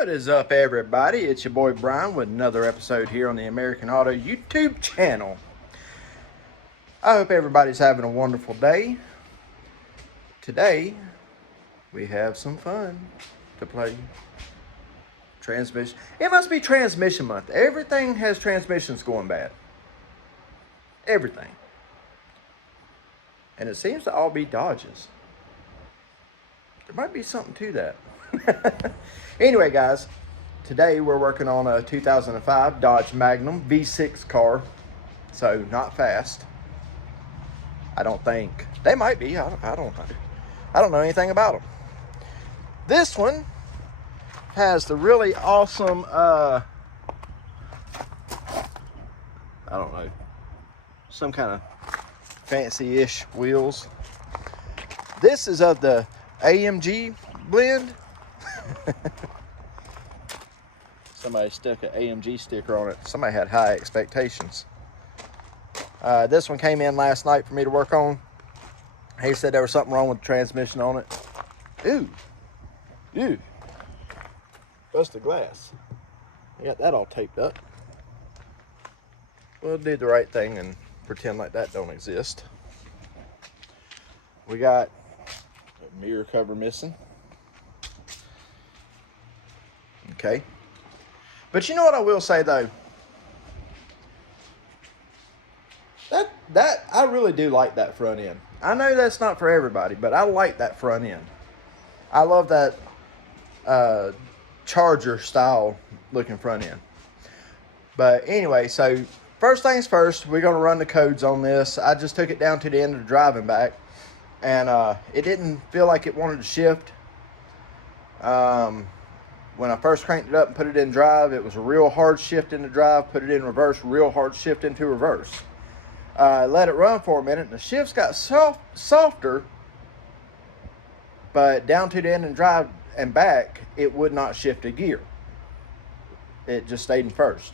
What is up, everybody? It's your boy Brian with another episode here on the American Auto YouTube channel. I hope everybody's having a wonderful day. Today, we have some fun to play transmission. It must be transmission month. Everything has transmissions going bad. Everything. And it seems to all be Dodges. There might be something to that. Anyway, guys, today we're working on a 2005 Dodge Magnum V6 car. So, not fast. I don't think. They might be. I don't know. I don't know anything about them. This one has the really awesome, I don't know, some kind of fancy-ish wheels. This is of the AMG blend. Somebody stuck an AMG sticker on it. Somebody had high expectations. This one came in last night for me to work on. He said there was something wrong with the transmission on it. Ooh. Busted glass. I got that all taped up. We'll do the right thing and pretend like that don't exist. We got a mirror cover missing. Okay. But you know what I will say though? That I really do like that front end. I know that's not for everybody, but I like that front end. I love that Charger style looking front end. But anyway, so first things first, we're going to run the codes on this. I just took it down to the end of the driving back, and it didn't feel like it wanted to shift. When I first cranked it up and put it in drive, it was a real hard shift into drive. Put it in reverse, real hard shift into reverse. Let it run for a minute, and the shifts got softer, but down to the end and drive and back, it would not shift a gear. It just stayed in first.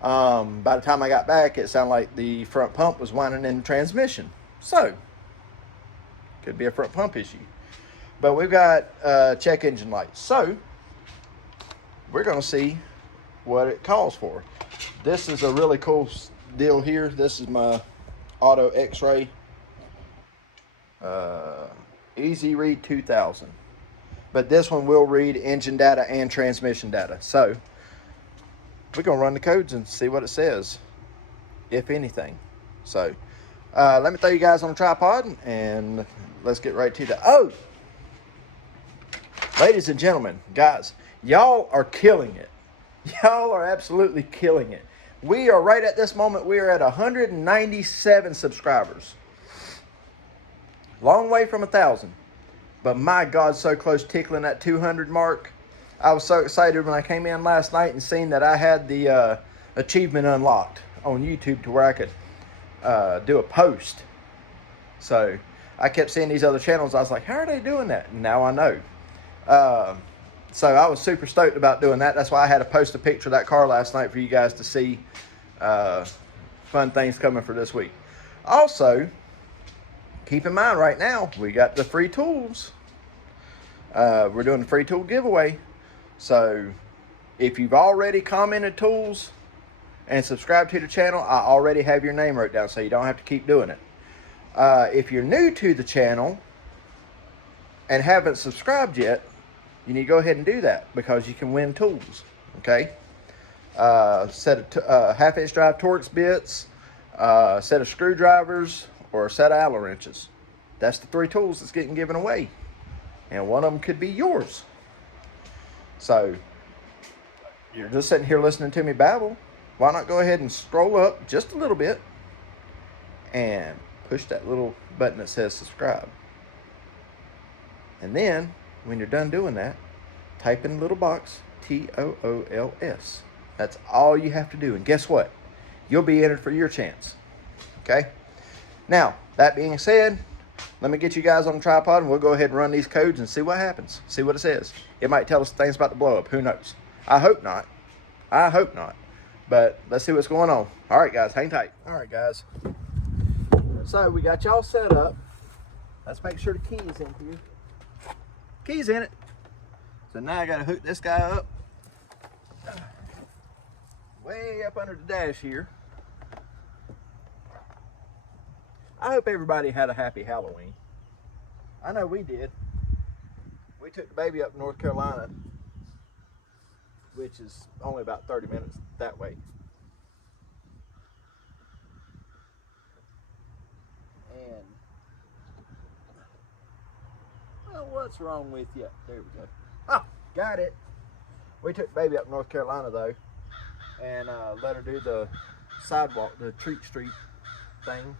By the time I got back, it sounded like the front pump was whining in the transmission. So, could be a front pump issue. But we've got check engine lights. So, we're going to see what it calls for. This is a really cool deal here. This is my Auto X-Ray Easy Read 2000. But this one will read engine data and transmission data. So, we're going to run the codes and see what it says, if anything. So, let me throw you guys on a tripod and let's get right to that. Oh! Ladies and gentlemen, guys, y'all are killing it. Y'all are absolutely killing it. We are right at this moment, we are at 197 subscribers. Long way from 1,000. But my God, so close, tickling that 200 mark. I was so excited when I came in last night and seen that I had the achievement unlocked on YouTube to where I could do a post. So I kept seeing these other channels. I was like, how are they doing that? And now I know. So I was super stoked about doing that. That's why I had to post a picture of that car last night for you guys to see. Fun things coming for this week. Also, keep in mind right now, we got the free tools. We're doing the free tool giveaway. So if you've already commented tools and subscribed to the channel, I already have your name wrote down, so you don't have to keep doing it. If you're new to the channel and haven't subscribed yet, you need to go ahead and do that because you can win tools. Okay, set of half-inch drive Torx bits, set of screwdrivers, or a set of Allen wrenches. That's the three tools that's getting given away, and one of them could be yours. So you're just sitting here listening to me babble. Why not go ahead and scroll up just a little bit and push that little button that says subscribe. And then when you're done doing that, type in the little box TOOLS. That's all you have to do. And guess what? You'll be entered for your chance. Okay? Now, that being said, let me get you guys on the tripod and we'll go ahead and run these codes and see what happens. See what it says. It might tell us things about the blow up. Who knows? I hope not. I hope not. But let's see what's going on. All right, guys. Hang tight. All right, guys. So we got y'all set up. Let's make sure the key is in here. Key's in it. So now I gotta hook this guy up way up under the dash here. I hope everybody had a happy Halloween. I know we did. We took the baby up to North Carolina, which is only about 30 minutes that way. And, well, what's wrong with you? There we go. Oh, got it. We took the baby up to North Carolina though, and let her do the sidewalk, the treat street thing,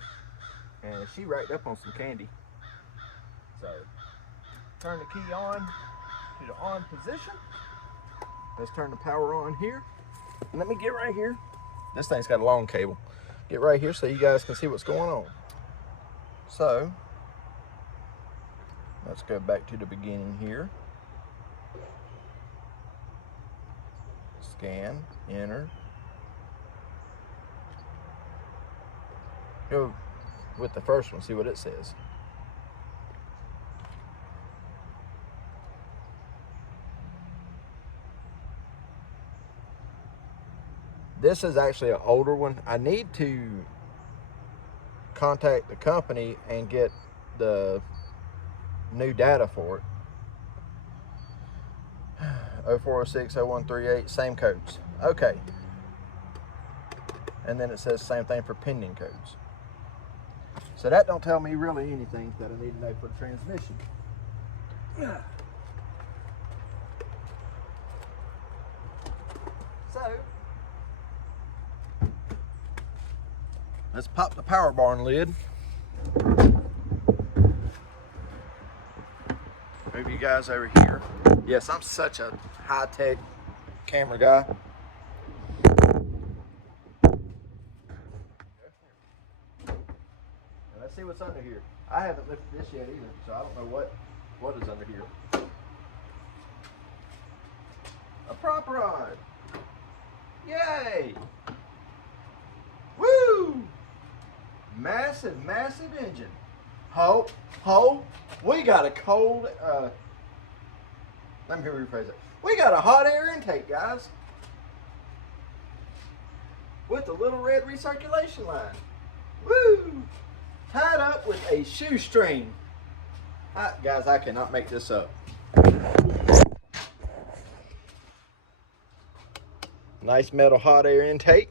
and she racked up on some candy. So, turn the key on to the on position. Let's turn the power on here. And let me get right here. This thing's got a long cable. Get right here so you guys can see what's going on. So, let's go back to the beginning here. Scan, enter. Go with the first one, see what it says. This is actually an older one. I need to contact the company and get the new data for it. 0406 0138, same codes. Okay. And then it says same thing for pending codes. So that don't tell me really anything that I need to know for the transmission. So let's pop the power barn lid. Move you guys over here. Yes, I'm such a high-tech camera guy. Let's see what's under here. I haven't lifted this yet either, so I don't know what is under here. A prop rod. Yay! Woo! Massive, massive engine. Ho, we got a cold, let me rephrase it. We got a hot air intake, guys. With a little red recirculation line. Woo! Tied up with a shoestring. Guys, I cannot make this up. Nice metal hot air intake.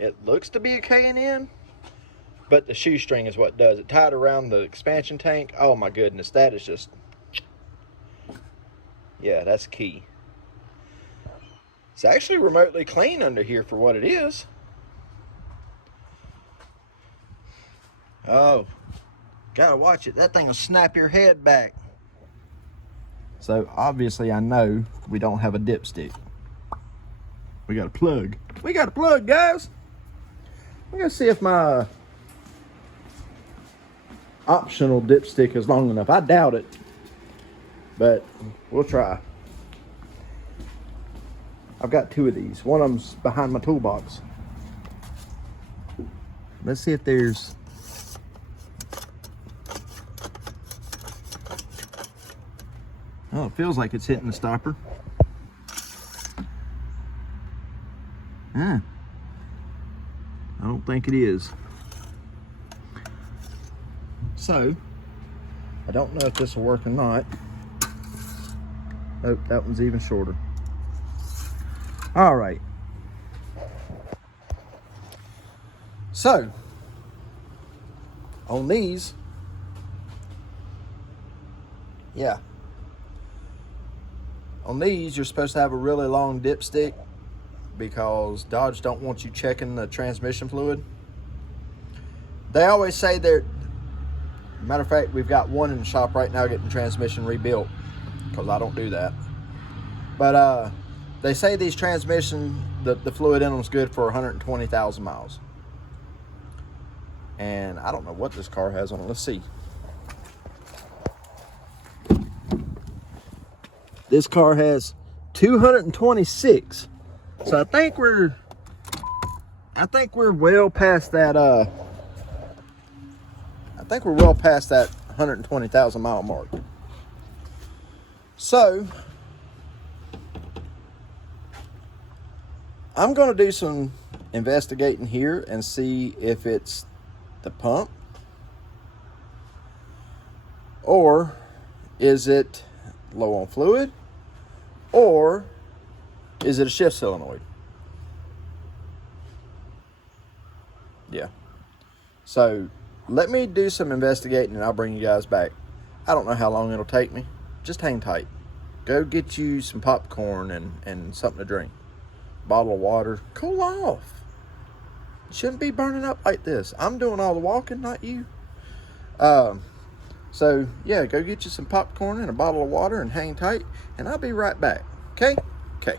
It looks to be a K&N, but the shoestring is what does it. Tied around the expansion tank. Oh my goodness, that is just, yeah, that's key. It's actually remotely clean under here for what it is. Oh, gotta watch it. That thing will snap your head back. So obviously I know we don't have a dipstick. We got a plug. We got a plug, guys. We're gonna see if my optional dipstick is long enough. I doubt it, but we'll try. I've got two of these. One of them's behind my toolbox. Let's see if there's... Oh, it feels like it's hitting the stopper. I don't think it is. So, I don't know if this will work or not. Oh, that one's even shorter. All right. So, on these, yeah. On these, you're supposed to have a really long dipstick because Dodge don't want you checking the transmission fluid. They always say they're, matter of fact, we've got one in the shop right now getting transmission rebuilt because I don't do that. But they say these transmission, the fluid in them is good for 120,000 miles. And I don't know what this car has on it. Let's see. This car has 226. So I think we're well past that I think we're well past that 120,000 mile mark. So I'm going to do some investigating here and see if it's the pump, or is it low on fluid, or is it a shift solenoid? Yeah. So let me do some investigating and I'll bring you guys back. I don't know how long it'll take me. Just hang tight. Go get you some popcorn and something to drink. Bottle of water. Cool off. Shouldn't be burning up like this. I'm doing all the walking, not you. So yeah, go get you some popcorn and a bottle of water and hang tight, and I'll be right back. Okay? Okay.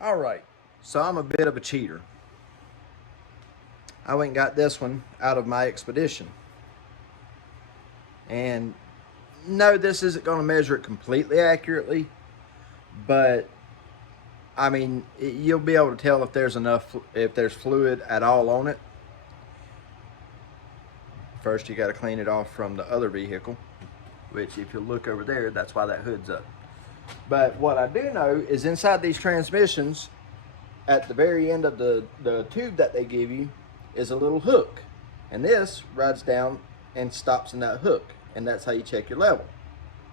All right. So I'm a bit of a cheater. I went and got this one out of my Expedition. And no, this isn't going to measure it completely accurately, but I mean, you'll be able to tell if there's fluid at all on it. First, you got to clean it off from the other vehicle, which if you look over there, that's why that hood's up. But what I do know is inside these transmissions, at the very end of the tube that they give you, is a little hook. And this rides down and stops in that hook. And that's how you check your level.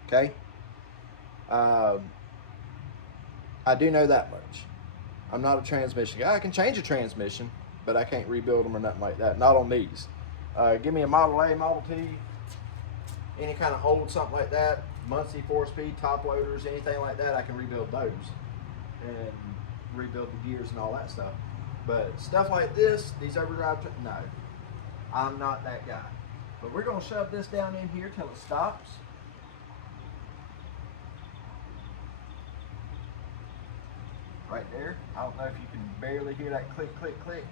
Okay? I do know that much. I'm not a transmission guy. I can change a transmission, but I can't rebuild them or nothing like that. Not on these. Give me a Model A, Model T, any kind of old something like that, Muncie 4-speed, top loaders, anything like that, I can rebuild those and rebuild the gears and all that stuff. But stuff like this, these overdrive, no, I'm not that guy. But we're going to shove this down in here till it stops. Right there. I don't know if you can barely hear that click, click, click.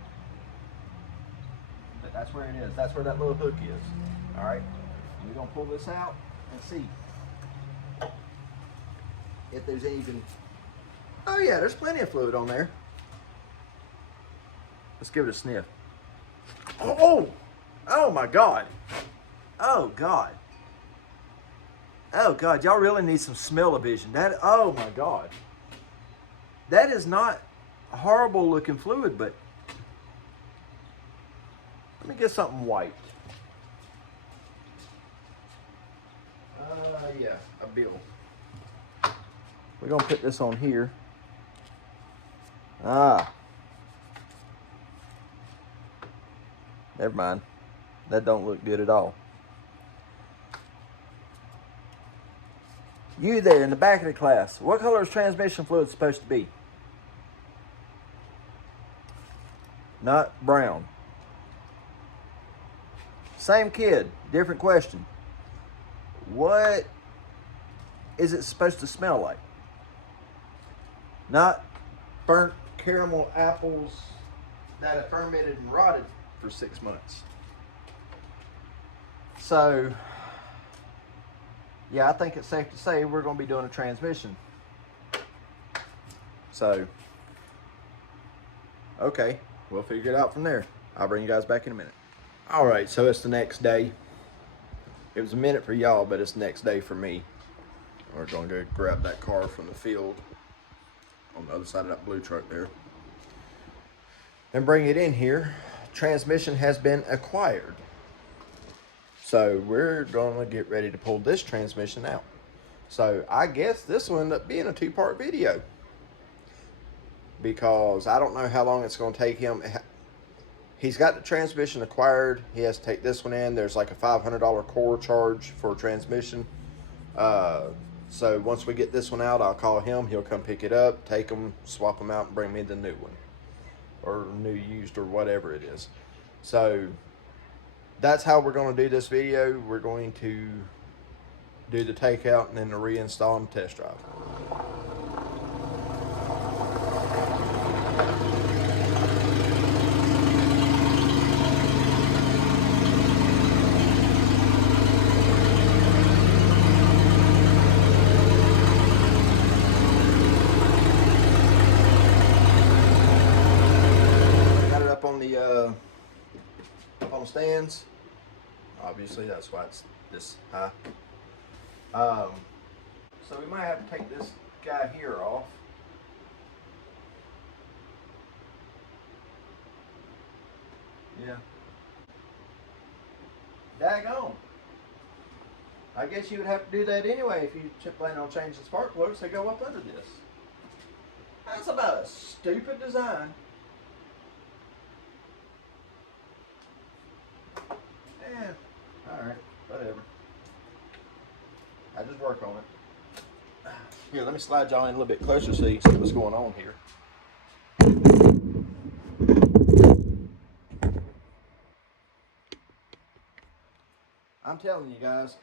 But that's where it is. That's where that little hook is. All right. We're going to pull this out and see if there's even... Oh yeah, there's plenty of fluid on there. Let's give it a sniff. Oh! Oh my God. Oh God. Oh God, y'all really need some smell-o-vision. That, oh my God. That is not horrible looking fluid, but let me get something white. Yeah, a bill. We're gonna put this on here. Never mind. That don't look good at all. You there in the back of the class, what color is transmission fluid supposed to be? Not brown. Same kid, different question. What is it supposed to smell like? Not burnt caramel apples that have fermented and rotted for 6 months. So, yeah, I think it's safe to say we're going to be doing a transmission. So, okay, we'll figure it out from there. I'll bring you guys back in a minute. All right, so it's the next day. It was a minute for y'all, but it's the next day for me. We're going to go grab that car from the field on the other side of that blue truck there and bring it in here. Transmission has been acquired. So we're going to get ready to pull this transmission out. So I guess this will end up being a 2-part video, because I don't know how long it's going to take him. He's got the transmission acquired. He has to take this one in. There's like a $500 core charge for a transmission. So once we get this one out, I'll call him. He'll come pick it up, take them, swap them out, and bring me the new one, or new used, or whatever it is. So that's how we're going to do this video. We're going to do the takeout and then the reinstall and test drive. Got it up on the stands. Obviously, that's why it's this high. So we might have to take this guy here off. Yeah. Daggone. I guess you would have to do that anyway if you plan on changing spark plugs. They go up under this. That's about a stupid design. Yeah, alright, whatever. I just work on it. Here, let me slide y'all in a little bit closer so you can see what's going on here. I'm telling you guys.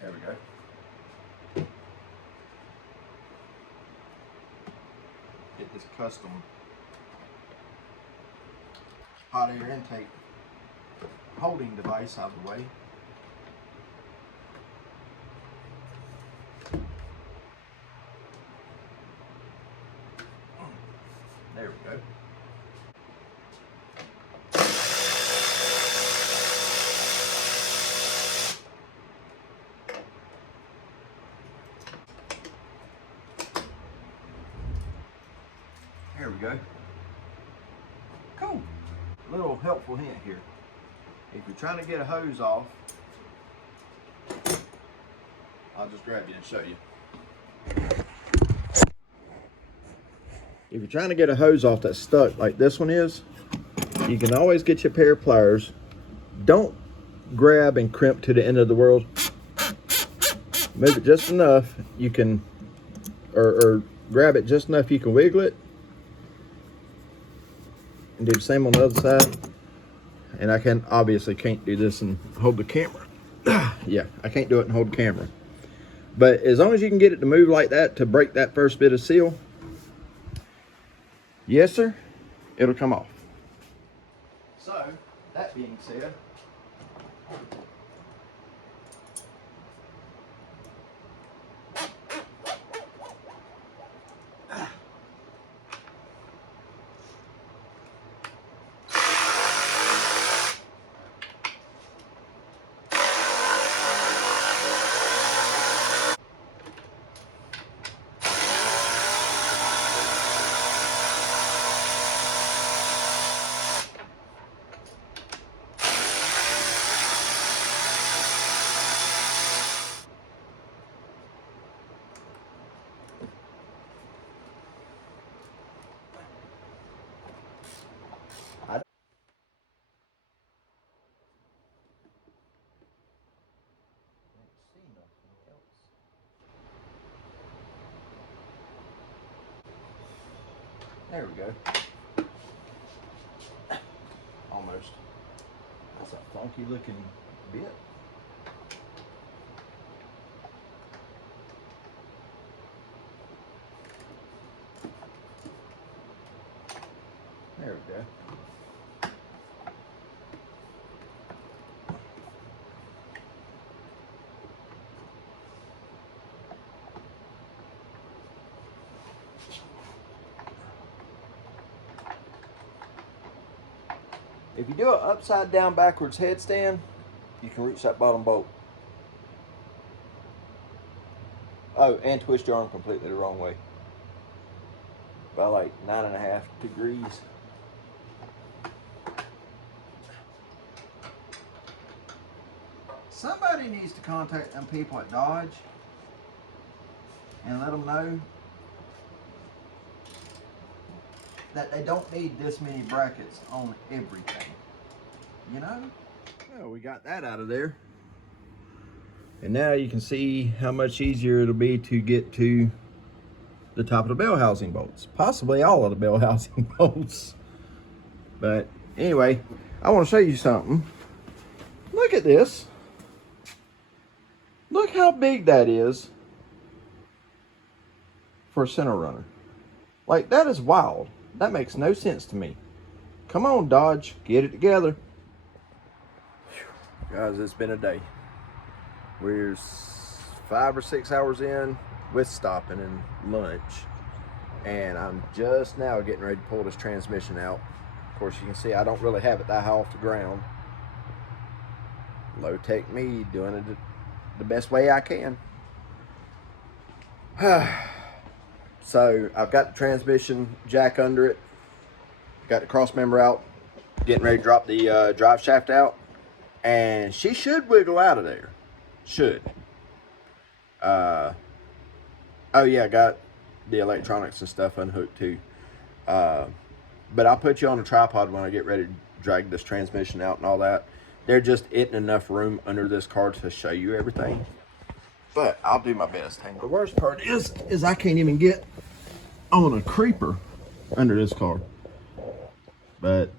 There we go. Get this custom hot air intake holding device out of the way. There we go. There we go. Cool. Little helpful hint here. If you're trying to get a hose off, I'll just grab you and show you. If you're trying to get a hose off that's stuck like this one is, you can always get your pair of pliers. Don't grab and crimp to the end of the world. Move it just enough you can, or grab it just enough you can wiggle it. And do the same on the other side. And I obviously can't do this and hold the camera. Yeah, I can't do it and hold the camera. But as long as you can get it to move like that to break that first bit of seal, yes sir, it'll come off. So, that being said, there we go. Almost. That's a funky looking bit. There we go. If you do an upside down backwards headstand, you can reach that bottom bolt. Oh, and twist your arm completely the wrong way. By like 9.5 degrees. Somebody needs to contact them people at Dodge and let them know that they don't need this many brackets on everything, you know? Well, we got that out of there. And now you can see how much easier it'll be to get to the top of the bell housing bolts. Possibly all of the bell housing bolts. But anyway, I want to show you something. Look at this. Look how big that is for a center runner. Like, that is wild. That makes no sense to me. Come on, Dodge, get it together. Whew. Guys, it's been a day. We're 5 or 6 hours in with stopping and lunch. And I'm just now getting ready to pull this transmission out. Of course, you can see I don't really have it that high off the ground. Low tech me doing it the best way I can. So I've got the transmission jack under it, got the cross member out, getting ready to drop the drive shaft out, and she should wiggle out of there. Should. Oh yeah, I got the electronics and stuff unhooked too. But I'll put you on a tripod when I get ready to drag this transmission out and all that. There just isn't enough room under this car to show you everything, but I'll do my best. Hang on. The worst part is I can't even get on a creeper under this car, but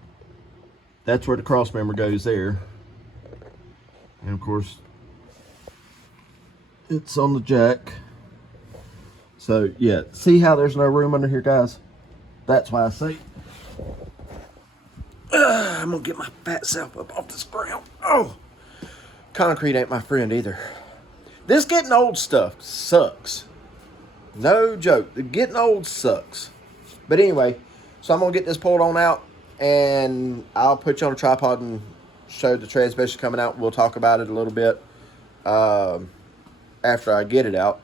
that's where the cross member goes there, and of course it's on the jack. So yeah, see how there's no room under here, guys? That's why I say I'm gonna get my fat self up off this ground. Oh, concrete ain't my friend either. This getting old stuff sucks. No joke. The getting old sucks. But anyway, so I'm gonna get this pulled on out, and I'll put you on a tripod and show the transmission coming out. We'll talk about it a little bit after I get it out.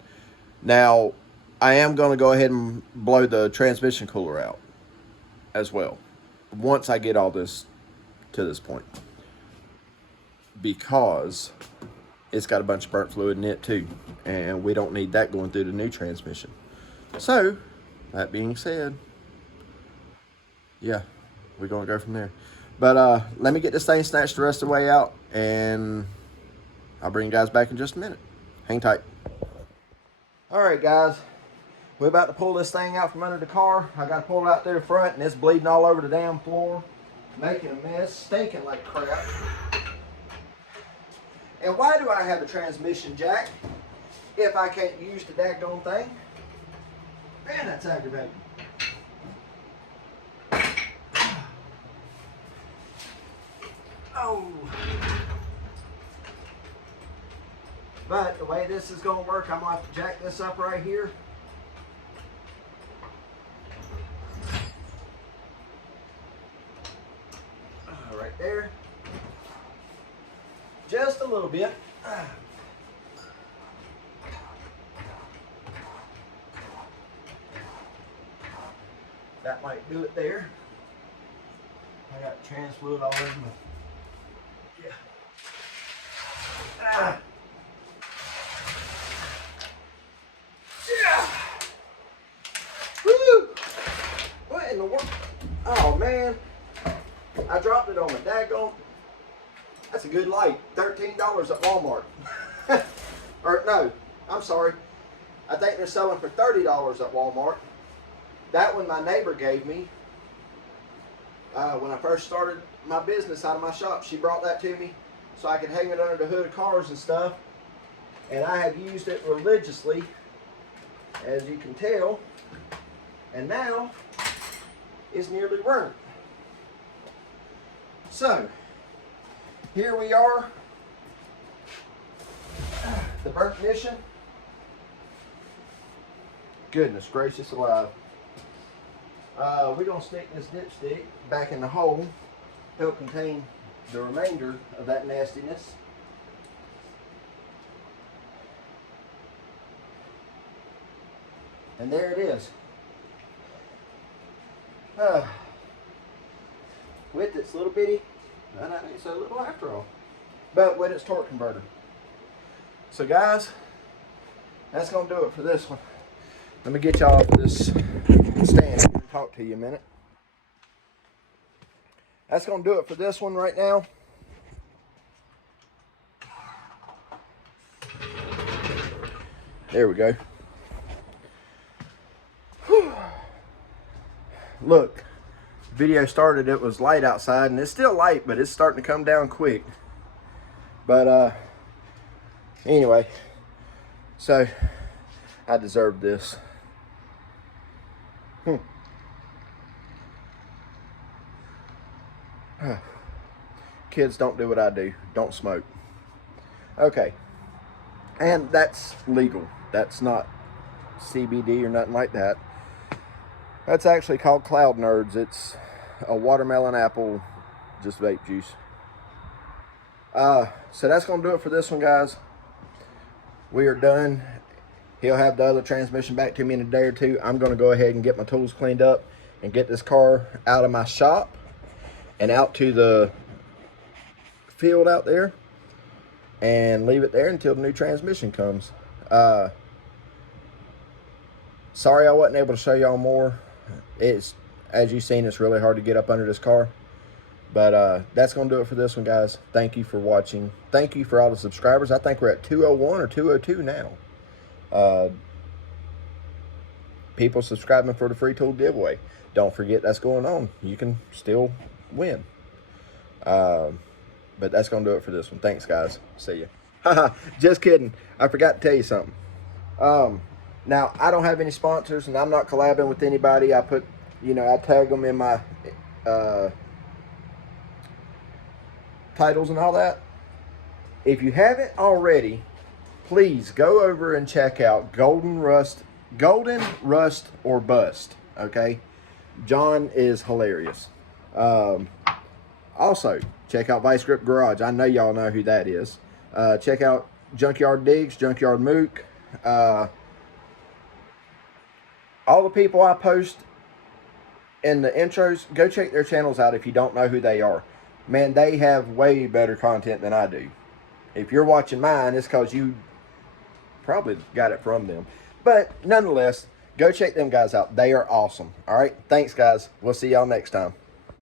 Now, I am gonna go ahead and blow the transmission cooler out as well once I get all this to this point, because it's got a bunch of burnt fluid in it too, and we don't need that going through the new transmission. So that being said, yeah, we're gonna go from there. But let me get this thing snatched the rest of the way out, and I'll bring you guys back in just a minute. Hang tight. All right, guys, we're about to pull this thing out from under the car. I got to pull it out through the front, and it's bleeding all over the damn floor, making a mess, stinking like crap. And why do I have a transmission jack if I can't use the daggone thing? Man, that's aggravating. Oh. But the way this is going to work, I'm going to have to jack this up right here. Right there. Just a little bit. That might do it there. I got trans fluid all over me. Yeah. Yeah. Woo! What in the world? Oh man. I dropped it on my daggone. That's a good light. $13 at Walmart. Or no, I'm sorry. I think they're selling for $30 at Walmart. That one my neighbor gave me when I first started my business out of my shop. She brought that to me so I could hang it under the hood of cars and stuff. And I have used it religiously, as you can tell. And now it's nearly burnt. So, here we are, the burnt mission. Goodness gracious alive. We're going to stick this dipstick back in the hole. It'll contain the remainder of that nastiness. And there it is. With its little bitty, and that ain't so little after all, but with its torque converter. So guys, that's going to do it for this one. Let me get y'all off of this stand and talk to you a minute. That's going to do it for this one right now. There we go. Whew. Look, video started, it was light outside, and it's still light, but it's starting to come down quick. But anyway, so I deserve this. Kids, don't do what I do. Don't smoke. Okay, and that's legal. That's not CBD or nothing like that. That's actually called Cloud Nerds. It's a watermelon apple, just vape juice. So that's going to do it for this one, guys. We are done. He'll have the other transmission back to me in a day or two. I'm going to go ahead and get my tools cleaned up and get this car out of my shop and out to the field out there and leave it there until the new transmission comes. Sorry I wasn't able to show y'all more. It's, as you've seen, it's really hard to get up under this car. But that's going to do it for this one, guys. Thank you for watching. Thank you for all the subscribers. I think we're at 201 or 202 now. People subscribing for the free tool giveaway. Don't forget that's going on. You can still win. But that's going to do it for this one. Thanks, guys. See ya. Haha, just kidding. I forgot to tell you something. Now, I don't have any sponsors, and I'm not collabing with anybody. I put, I tag them in my titles and all that. If you haven't already, please go over and check out Golden Rust or Bust. Okay, John is hilarious. Also, check out Vice Grip Garage. I know y'all know who that is. Check out Junkyard Digs, Junkyard Mook. All the people I post in the intros, go check their channels out if you don't know who they are. Man, they have way better content than I do. If you're watching mine, it's because you probably got it from them. But nonetheless, go check them guys out. They are awesome. All right, thanks, guys. We'll see y'all next time.